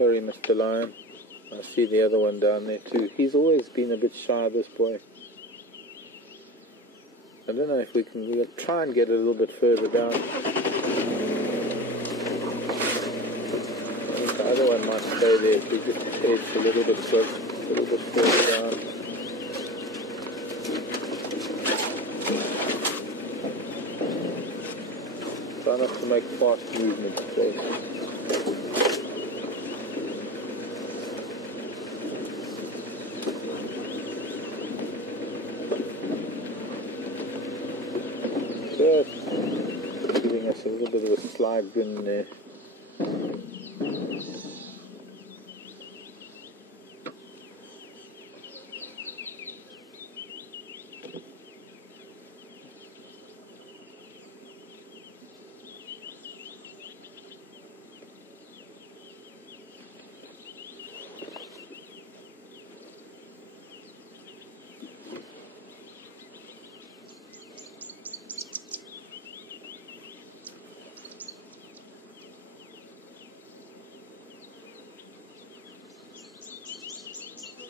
Sorry, Mr. Lion. I see the other one down there too. He's always been a bit shy, this boy. I don't know if we'll try and get a little bit further down. The other one might stay there if we just edge a little bit further down. Try not to make fast movements, please. Just giving us a little bit of a slide in there.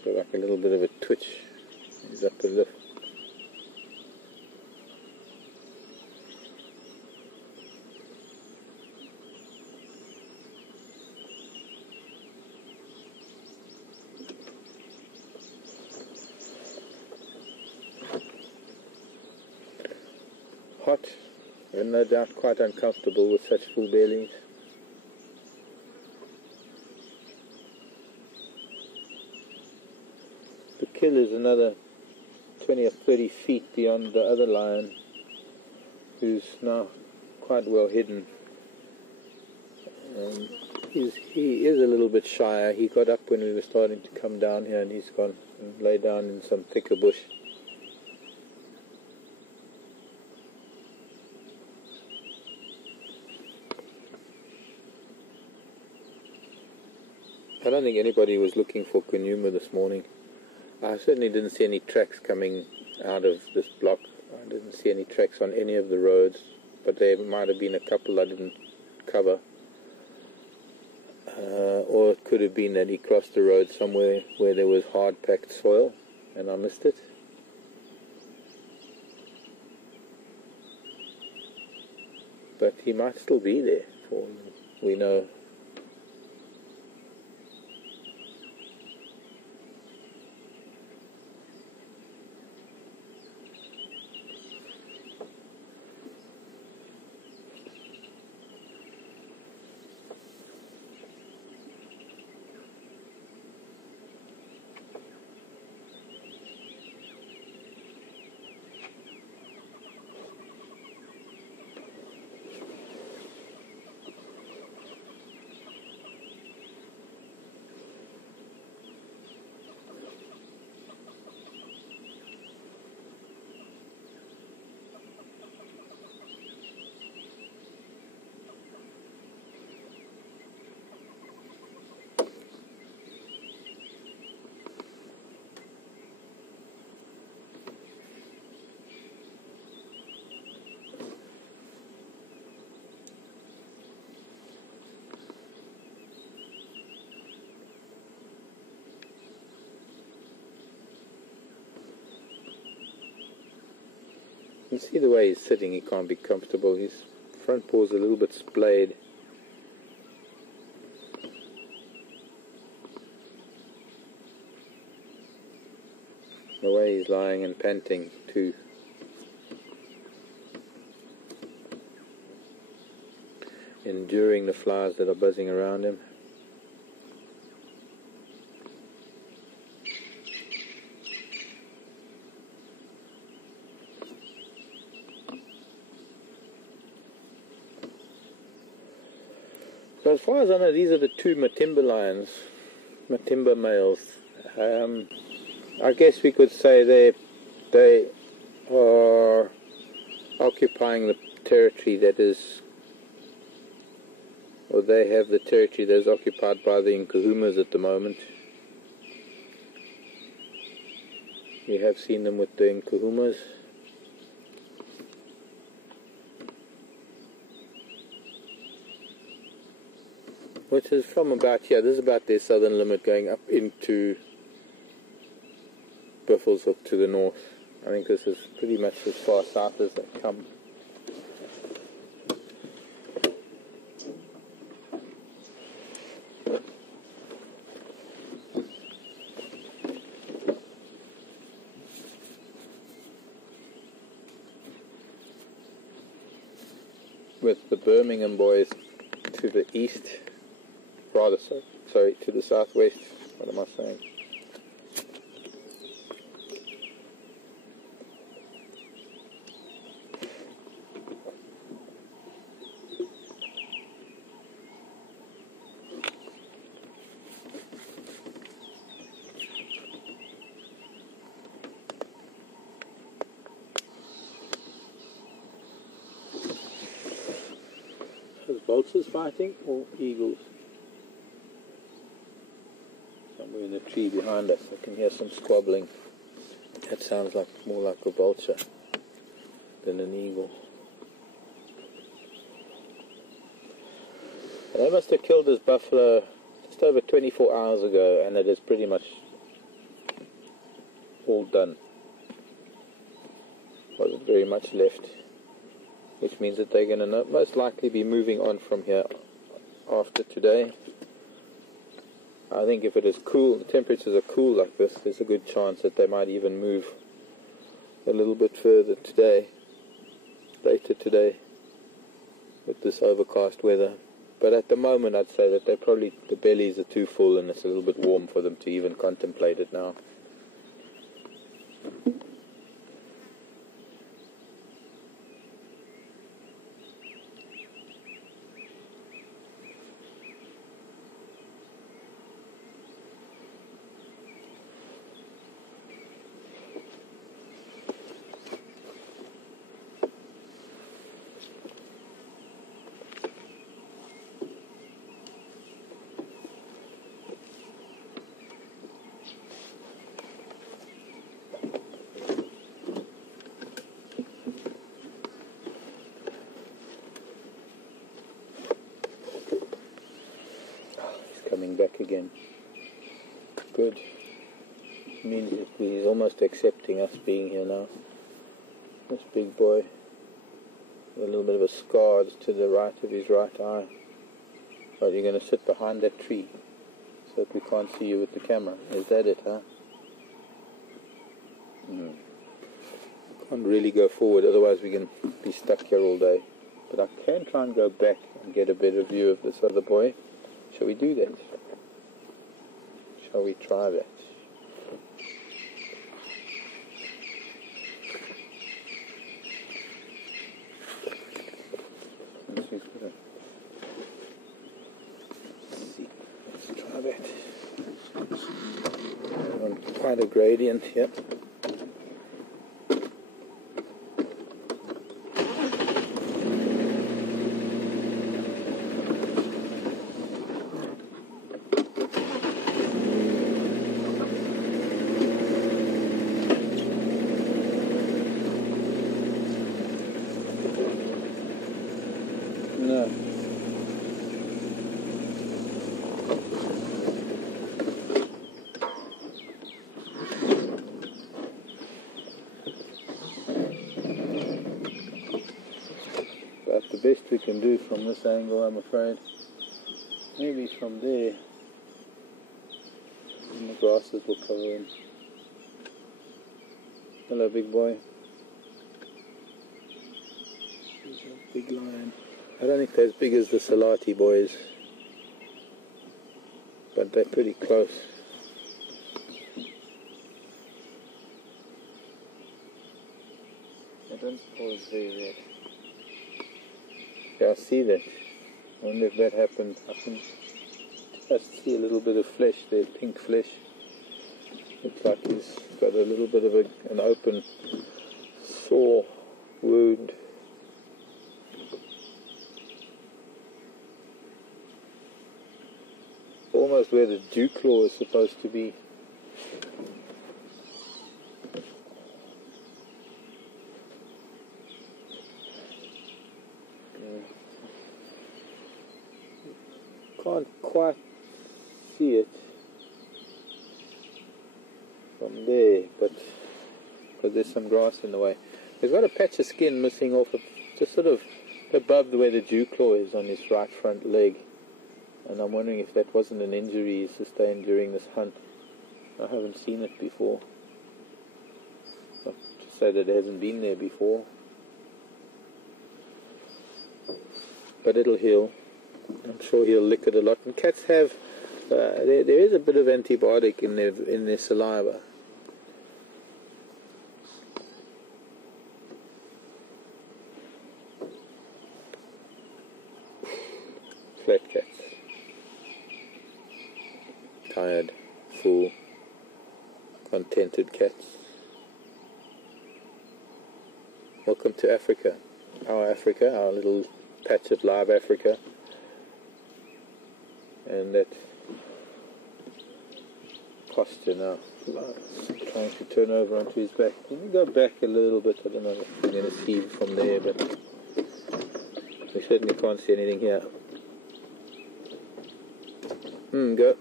Got like a little bit of a twitch. He's up a lift. Hot and no doubt quite uncomfortable with such full bellies. The kill is another 20 or 30 feet beyond the other lion, who's now quite well hidden. He is a little bit shyer. He got up when we were starting to come down here, and he's gone and lay down in some thicker bush. I don't think anybody was looking for Kunuma this morning. I certainly didn't see any tracks coming out of this block. I didn't see any tracks on any of the roads, but there might have been a couple I didn't cover. Or it could have been that he crossed the road somewhere where there was hard packed soil and I missed it. But he might still be there, for all we know. You can see the way he's sitting, he can't be comfortable. His front paw's a little bit splayed. The way he's lying and panting too. Enduring the flies that are buzzing around him. So as far as I know, these are the two Matimba lions, Matimba males. I guess we could say they are occupying the territory that is, or they have the territory that is occupied by the Nkuhumas at the moment. We have seen them with the Nkuhumas. which is from about here. This is about their southern limit going up into Buffelshoek to the north. I think this is pretty much as far south as they come. With the Birmingham boys to the east, rather so, sorry, to the southwest. What am I saying? Vultures fighting or eagles? Somewhere in the tree behind us I can hear some squabbling. That sounds like more like a vulture than an eagle. They must have killed this buffalo just over 24 hours ago, and it is pretty much all done. Wasn't very much left, which means that they're going to most likely be moving on from here after today. I think if it is cool, the temperatures are cool like this, there's a good chance that they might even move a little bit further today, later today, with this overcast weather. But at the moment I'd say that the bellies are too full and it's a little bit warm for them to even contemplate it now. Coming back again. Good. Means that he's almost accepting us being here now. This big boy with a little bit of a scar to the right of his right eye. Right, you're going to sit behind that tree so that we can't see you with the camera. Is that it, huh? Can't really go forward, otherwise we can be stuck here all day. But I can try and go back and get a better view of this other boy. Shall we do that? Shall we try that? Let's see. Let's try that. Quite a gradient here. No. That's the best we can do from this angle, I'm afraid. Maybe from there, and the grasses will cover him. Hello, big boy. He's a big lion. I don't think they're as big as the Salati boys, but they're pretty close. I don't suppose they're red. Yeah, I see that. I wonder if that happened. I can just see a little bit of flesh there, pink flesh. Looks like he's got a little bit of an open sore wound. Almost where the dew claw is supposed to be. Can't quite see it from there, but because there's some grass in the way. He's got a patch of skin missing off of, just sort of above where the dew claw is on his right front leg, and I'm wondering if that wasn't an injury he sustained during this hunt. I haven't seen it before, not to say that it hasn't been there before, but it'll heal. I'm sure he'll lick it a lot. And cats have, there is a bit of antibiotic in their saliva. Flat cats. Tired, full, contented cats. Welcome to Africa, our little patch of live Africa. And that posture now, trying to turn over onto his back. Let me go back a little bit. I don't know if you're going to see from there, but we certainly can't see anything here. Go.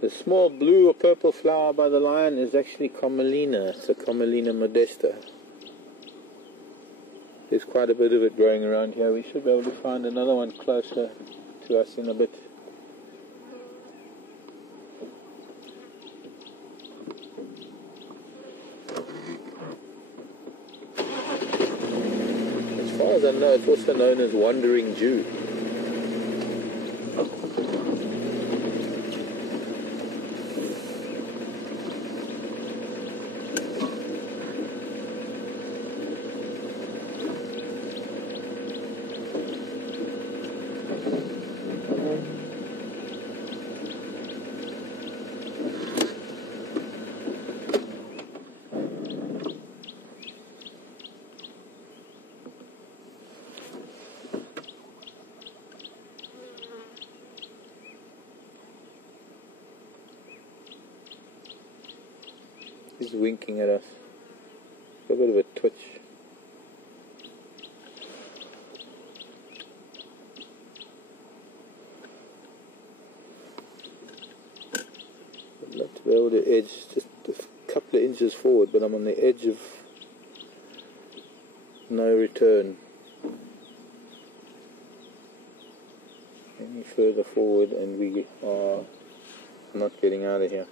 The small blue or purple flower by the lion is actually Commelina. It's a Commelina modesta. There's quite a bit of it growing around here. We should be able to find another one closer to us in a bit. As far as I know, it's also known as wandering Jew. He's winking at us. A bit of a twitch. I'd love to be able to edge just a couple of inches forward, but I'm on the edge of no return. Any further forward and we are not getting out of here.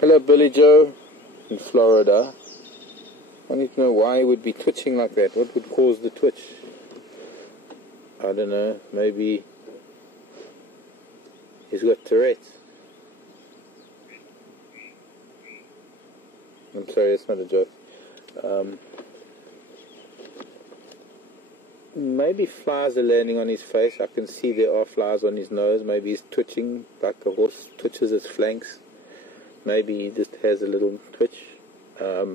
Hello, Billy Joe in Florida. I need to know why he would be twitching like that. What would cause the twitch? I don't know. Maybe he's got Tourette's. I'm sorry, it's not a joke. Maybe flies are landing on his face. I can see there are flies on his nose. Maybe he's twitching like a horse twitches its flanks. Maybe he just has a little twitch. I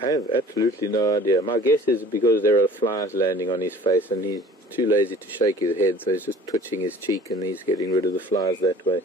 have absolutely no idea. My guess is because there are flies landing on his face and he's too lazy to shake his head, so he's just twitching his cheek and he's getting rid of the flies that way.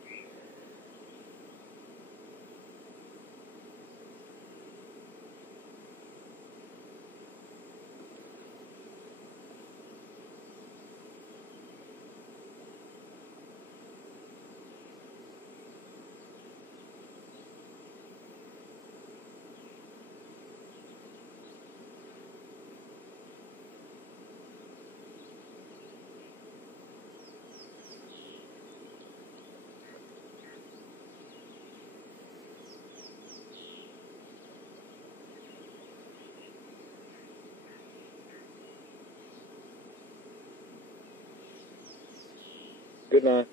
Good night,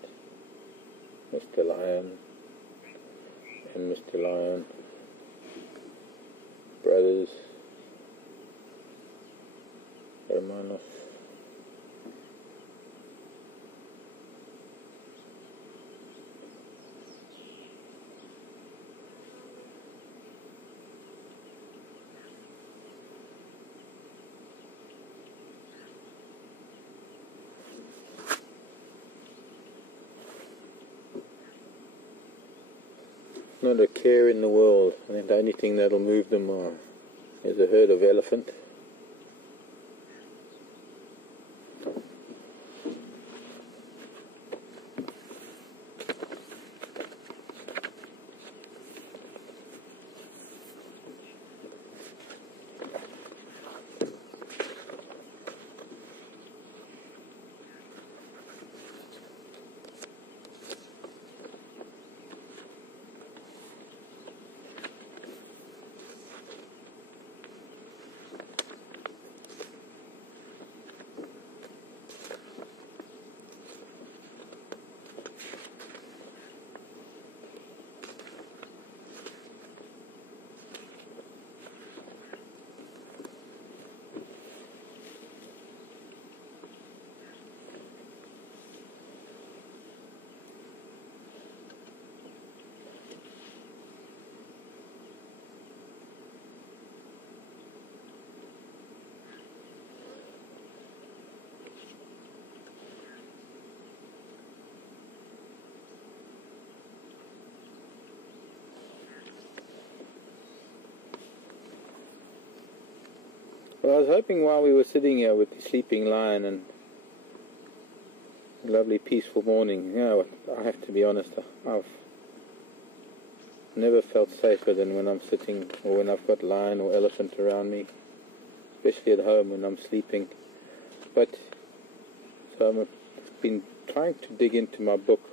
Mr. Lion and Mr. Lion, brothers, hermanos. Not a care in the world. I think the only thing that'll move them is a herd of elephant. Well, I was hoping while we were sitting here with the sleeping lion and a lovely peaceful morning, you know, I have to be honest, I've never felt safer than when I'm sitting or when I've got lion or elephant around me, especially at home when I'm sleeping. But so I've been trying to dig into my book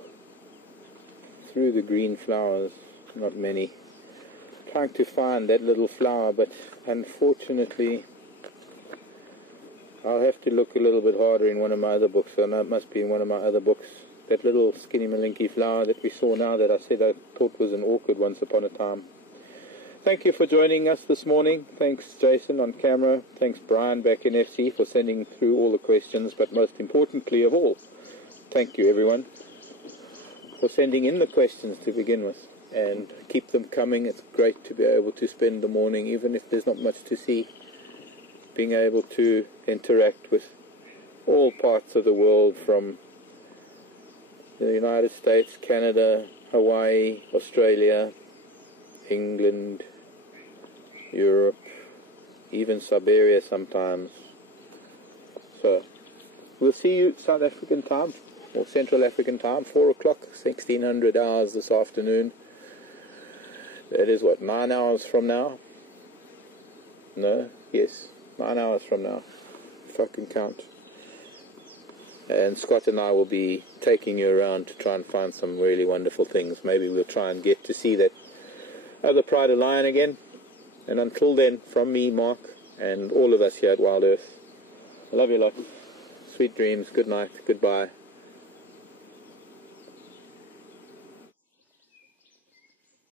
through the green flowers, not many, trying to find that little flower, but unfortunately I'll have to look a little bit harder in one of my other books. I know it must be in one of my other books. That little skinny malinky flower that we saw now that I said I thought was an orchid once upon a time. Thank you for joining us this morning. Thanks Jason on camera. Thanks Brian back in FC for sending through all the questions. But most importantly of all, thank you everyone for sending in the questions to begin with. And keep them coming. It's great to be able to spend the morning, even if there's not much to see, being able to interact with all parts of the world, from the United States, Canada, Hawaii, Australia, England, Europe, even Siberia sometimes. So we'll see you South African time or Central African time, 4 o'clock, 1600 hours this afternoon. That is what, 9 hours from now? No? Yes, 9 hours from now, if I can count. And Scott and I will be taking you around to try and find some really wonderful things. Maybe we'll try and get to see that other Pride of Lion again. And until then, from me, Mark, and all of us here at WildEarth, I love you lot. Sweet dreams, good night, goodbye.